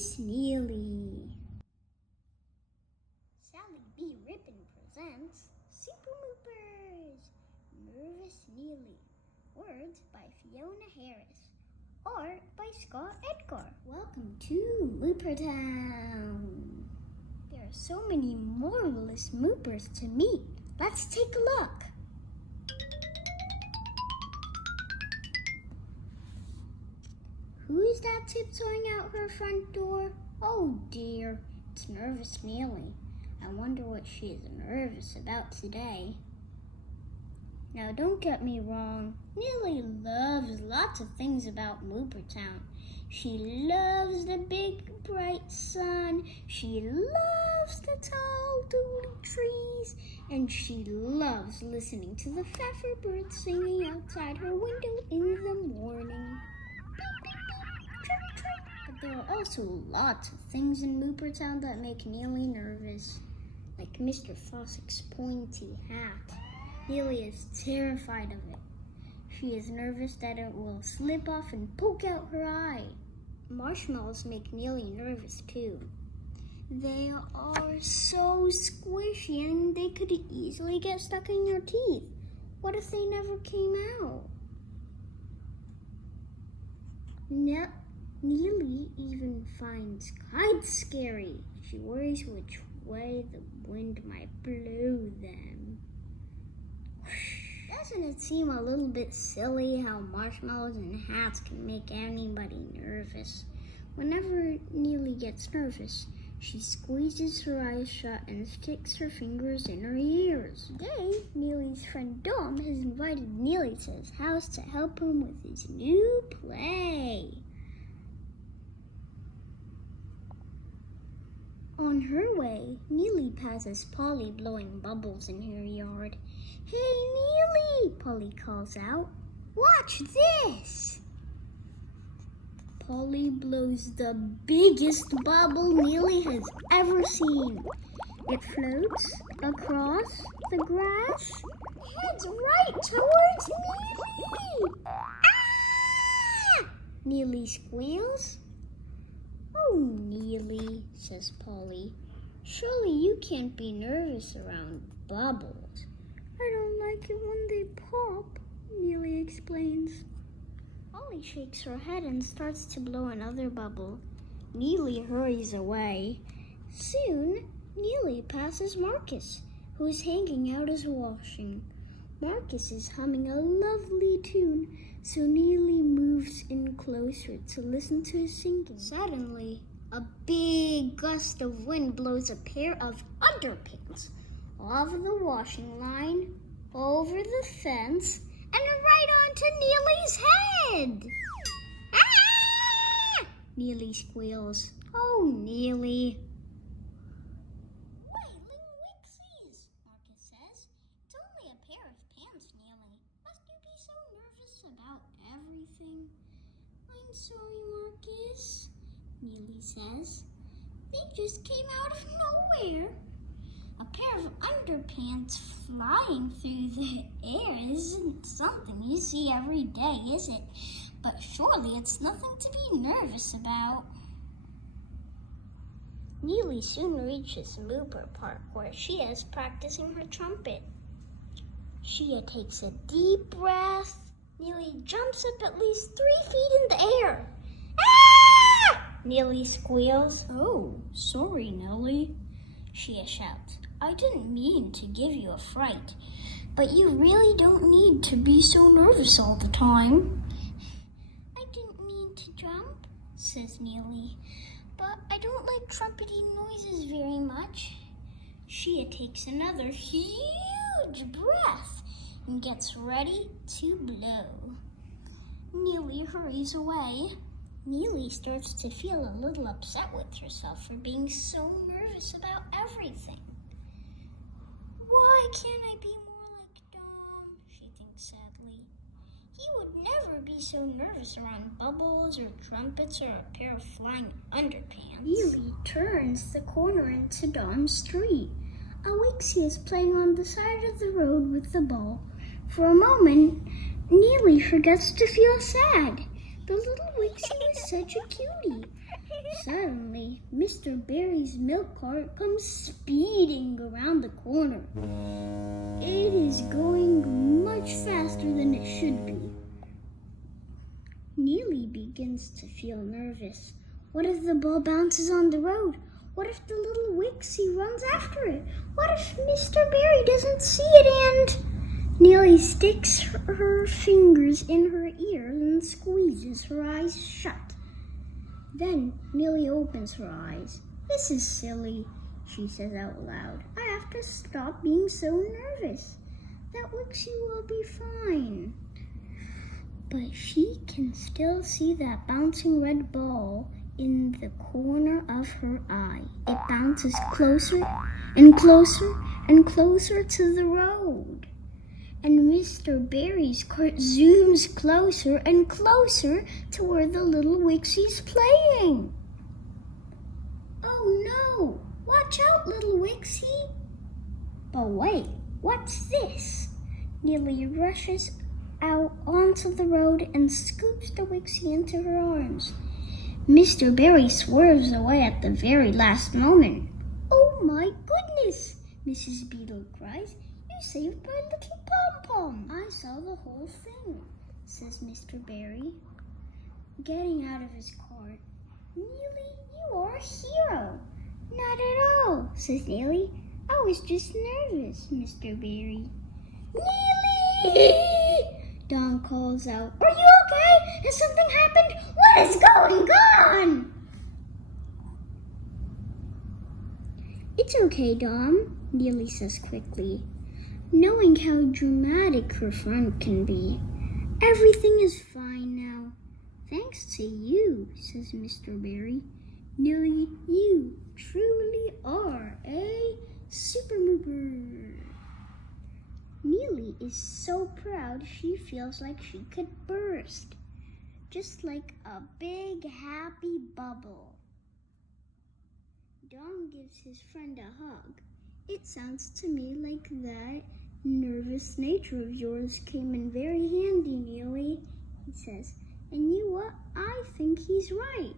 Nervous Nellie. Sally B. Rippin presents Super Moopers, Nervous Nellie. Words by Fiona Harris. Art by Scott Edgar. Welcome to Mooper Town. There are so many marvelous Moopers to meet. Let's take a look. Who's that tiptoeing out her front door? Oh dear, it's Nervous Nellie. I wonder what she is nervous about today. Now don't get me wrong, Nellie loves lots of things about Mooper Town. She loves the big bright sun, she loves the tall tall trees, and she loves listening to the pfeffer birds singing outside her window in the morning. But there are also lots of things in Mooper Town that make Nellie nervous, like Mr. Fossack's pointy hat. Nellie is terrified of it. She is nervous that it will slip off and poke out her eye. Marshmallows make Nellie nervous too. They are so squishy and they could easily get stuck in your teeth. What if they never came out? Nellie even finds kites scary. She worries which way the wind might blow them. Doesn't it seem a little bit silly how marshmallows and hats can make anybody nervous? Whenever Nellie gets nervous, she squeezes her eyes shut and sticks her fingers in her ears. Today, Nellie's friend Dom has invited Nellie to his house to help him with his new play. On her way, Nellie passes Polly blowing bubbles in her yard. "Hey, Nellie!" Polly calls out. "Watch this!" Polly blows the biggest bubble Nellie has ever seen. It floats across the grass, heads right towards Nellie. Ah! Nellie squeals. "Oh, Nellie," says Polly, "surely you can't be nervous around bubbles." "I don't like it when they pop," Nellie explains. Polly shakes her head and starts to blow another bubble. Nellie hurries away. Soon, Nellie passes Marcus, who is hanging out his washing. Marcus is humming a lovely tune, so Nellie moves in closer to listen to his singing. Suddenly, a big gust of wind blows a pair of underpants off the washing line, over the fence, and right onto Nellie's head. Ah! Nellie squeals. "Oh, Nellie." "Wailing Wixies," Marcus says. "It's only a pair of pants, Nellie. Must you be so nervous about everything?" "I'm sorry, Marcus," Nellie says. "They just came out of nowhere." A pair of underpants flying through the air isn't something you see every day, is it? But surely it's nothing to be nervous about. Nellie soon reaches Mooper Park, where she is practicing her trumpet. She takes a deep breath. Nellie jumps up at least 3 feet in the air. "Ah!" Nellie squeals. "Oh, sorry, Nellie," she shouts. "I didn't mean to give you a fright, but you really don't need to be so nervous all the time." "I didn't mean to jump," says Nellie, "but I don't like trumpeting noises very much." She takes another huge breath and gets ready to blow. Nellie hurries away. Nellie starts to feel a little upset with herself for being so nervous about everything. "Why can't I be more like Dom?" she thinks sadly. "He would never be so nervous around bubbles or trumpets or a pair of flying underpants." Nellie turns the corner into Dom's street. A Wixie is playing on the side of the road with the ball. For a moment, Nellie forgets to feel sad. The little Wixie was such a cutie. Suddenly, Mr. Barry's milk cart comes speeding around the corner. It is going much faster than it should be. Neely begins to feel nervous. What if the ball bounces on the road? What if the little Wixie runs after it? What if Mr. Barry doesn't see it and... Neely sticks her fingers in her ears and squeezes her eyes shut. Then Neely opens her eyes. This is silly, she says out loud. I have to stop being so nervous. That Wixie will be fine. But she can still see that bouncing red ball in the corner of her eye. It bounces closer and closer and closer to the road. And Mr. Barry's cart zooms closer and closer to where the little Wixie's playing. Oh no! Watch out, little Wixie! But wait, what's this? Neely rushes out onto the road and scoops the Wixie into her arms. Mr. Barry swerves away at the very last moment. Oh my goodness! Mrs. Beetle cries. You saved my little pom-pom. I saw the whole thing, says Mr. Barry, getting out of his cart. Neely, you are a hero. Not at all, says Neely. I was just nervous, Mr. Barry. Neely! Dawn calls out. Are you okay? Has something happened? What is going on? It's okay, Dawn, Neely says quickly, knowing how dramatic her friend can be. Everything is fine now. Thanks to you, says Mr. Barry. Neely, you truly are a super mooper. Neely is so proud she feels like she could burst, just like a big happy bubble. Don gives his friend a hug. It sounds to me like that nervous nature of yours came in very handy, Neely, he says. And you what? I think he's right.